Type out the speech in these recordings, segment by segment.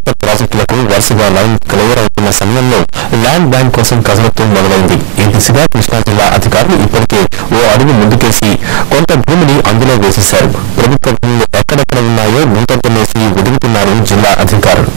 కొత్త ప్రాజెక్టులకు వరుసగా లైన్ క్లియర్ అవుతున్న సమయంలో ల్యాండ్ బ్యాంక్ కోసం కసరత్తు మొదలైంది. ఈ దిశగా కృష్ణా జిల్లా అధికారులు ఇప్పటికే ఓ అడుగు ముందుకేసి కొంత భూమిని అందులో వేసేశారు. ప్రభుత్వ భూములు ఎక్కడెక్కడ ఉన్నాయో భూతత్వమేసి వెతుకుతున్నారు జిల్లా అధికారులు.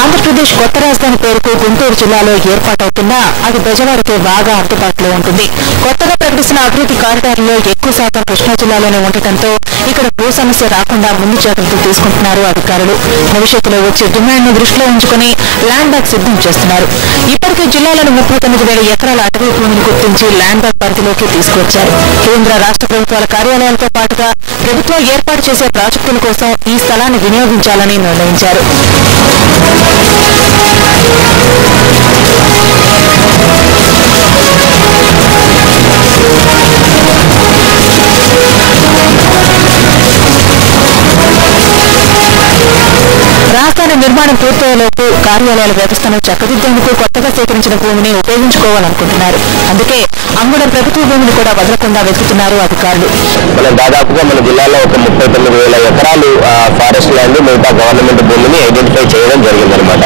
ఆంధ్రప్రదేశ్ కొత్త రాజధాని పేరుకు గుంటూరు జిల్లాలో ఏర్పాటవుతున్నా అది ప్రజవారికి బాగా అందుబాటులో ఉంటుంది. కొత్తగా ప్రకటిస్తున్న అభివృద్ధి కారిడార్లో ఎక్కువ శాతం కృష్ణా జిల్లాలోనే ఉండటంతో ఇక్కడ భూ సమస్య రాకుండా ముందు జాగ్రత్తలు తీసుకుంటున్నారు అధికారులు. భవిష్యత్తులో వచ్చే డిమాండ్ను దృష్టిలో ఉంచుకుని ల్యాండ్ బ్యాంక్ సిద్ధం చేస్తున్నారు. ఇప్పటికే జిల్లాలోని 39,000 ఎకరాల అటవీ భూమిని గుర్తించి ల్యాండ్ బ్యాంక్ పరిధిలోకి తీసుకువచ్చారు. కేంద్ర రాష్ట్ర ప్రభుత్వాల కార్యాలయాలతో పాటుగా ప్రభుత్వం ఏర్పాటు చేసే ప్రాజెక్టుల కోసం ఈ స్థలాన్ని వినియోగించాలని నిర్ణయించారు. రాజధాని నిర్మాణం పూర్తయ్యేలోపు కార్యాలయాల వ్యవస్థను చక్కదిద్దేందుకు కొత్తగా సేకరించిన భూమిని ఉపయోగించుకోవాలనుకుంటున్నారు. అందుకే అంగుళం ప్రభుత్వ భూమిని కూడా వదలకుండా వెతుకుతున్నారు అధికారులు. మనం దాదాపుగా మన జిల్లాలో ఒక 39,000 ఎకరాలు ఫారెస్ట్ ల్యాండ్ మిగతా గవర్నమెంట్ భూమిని ఐడెంటిఫై చేయడం జరిగిందనమాట.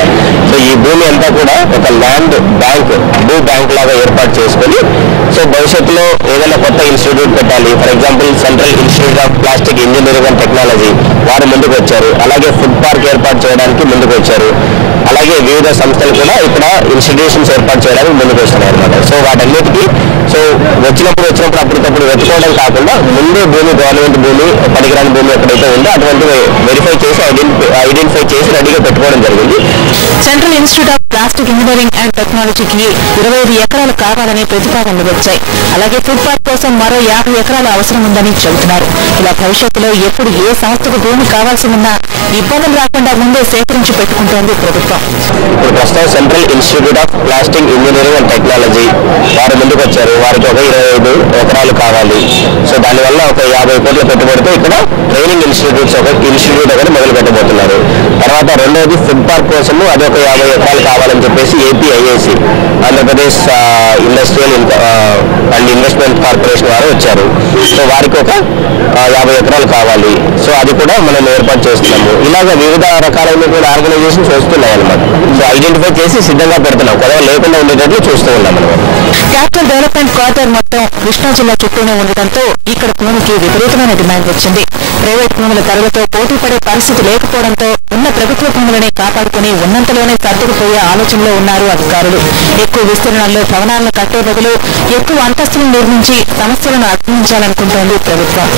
సో ఈ భూమి అంతా కూడా ఒక ల్యాండ్ బ్యాంక్ భూ బ్యాంక్ లాగా ఏర్పాటు చేసుకుని సో భవిష్యత్తులో ఏదైనా కొత్త ఇన్స్టిట్యూట్ పెట్టాలి. For example central institute of plastic engineering and technology వారు ముందుకు వచ్చారు. అలాగే ఫుడ్ పార్క్ ఏర్పాటు చేయడానికి ముందుకు వచ్చారు. అలాగే వివిధ సంస్థలు కూడా ఇక్కడ ఇన్స్టిట్యూషన్స్ ఏర్పాటు చేయడానికి ముందుకు వస్తున్నాయి అనమాట. సో వాటన్నిటికీ సో వచ్చినప్పుడు అప్పటికప్పుడు వెతుకోవడం కాకుండా ముందే భూమి గవర్నమెంట్ భూమి పనికిరాని భూమి ఎక్కడైతే ఉందో అటువంటివి వెరిఫై చేసి ఐడెంటిఫై చేసి రెడీగా పెట్టుకోవడం జరిగింది. Central institute of plastic engineering and టెక్నాలజీకి 25 ఎకరాలు కావాలని ప్రతిపాదనలు వచ్చాయి. అలాగే ఫుడ్ పార్క్ కోసం మరో 50 ఎకరాల అవసరం ఉందని చెబుతున్నారు. ఇలా భవిష్యత్తులో ఎప్పుడు ఏ సంస్థకు భూమి కావాల్సి ఉన్నా ఇబ్బందులు రాకుండా ముందే సేకరించి పెట్టుకుంటోంది ప్రభుత్వం. ఇప్పుడు ప్రస్తుతం central institute of plastic engineering and technology వారు ముందుకు వచ్చారు. వారికి ఒక 25 ఎకరాలు కావాలి. సో దానివల్ల ఒక 50 కోట్ల పెట్టుబడితో ఇక్కడ ట్రైనింగ్ ఇన్స్టిట్యూట్ ఒకటి మొదలు పెట్టబోతున్నారు. తర్వాత రెండవది ఫుడ్ పార్క్ కోసము అది ఒక 50 ఎకరాలు కావాలని చెప్పేసి APIAC Andhra Pradesh industrial and investment corporation వారు వచ్చారు. సో వారికి ఒక 50 ఎకరాలు కావాలి. సో అది కూడా మనం ఏర్పాటు చేస్తున్నాము. ఇలాగ వివిధ రకాలైనటువంటి ఆర్గనైజేషన్స్ వస్తున్నాయి అనమాట. సో ఐడెంటిఫై చేసి సిద్ధంగా పెడుతున్నాం. కొద్దిగా లేకుండా ఉండేటట్లు చూస్తూ ఉన్నాం అనమాట. క్యాపిటల్ డెవలప్మెంట్ కారిడార్ మొత్తం కృష్ణా జిల్లా చుట్టూనే ఉండటంతో ఇక్కడ భూమికి విపరీతమైన డిమాండ్ వచ్చింది. ప్రైవేట్ భూముల ధరలతో పోటీ పడే పరిస్థితి లేకపోవడంతో ఉన్న ప్రభుత్వ భూములనే కాపాడుకుని ఉన్నంతలోనే సర్దుకుపోయే ఆలోచనలో ఉన్నారు అధికారులు. ఎక్కువ విస్తీర్ణంలో భవనాలను కట్టే బదులు ఎక్కువ అంతస్తులను నిర్మించి సమస్యలను అధిగమించాలనుకుంటోంది ప్రభుత్వం.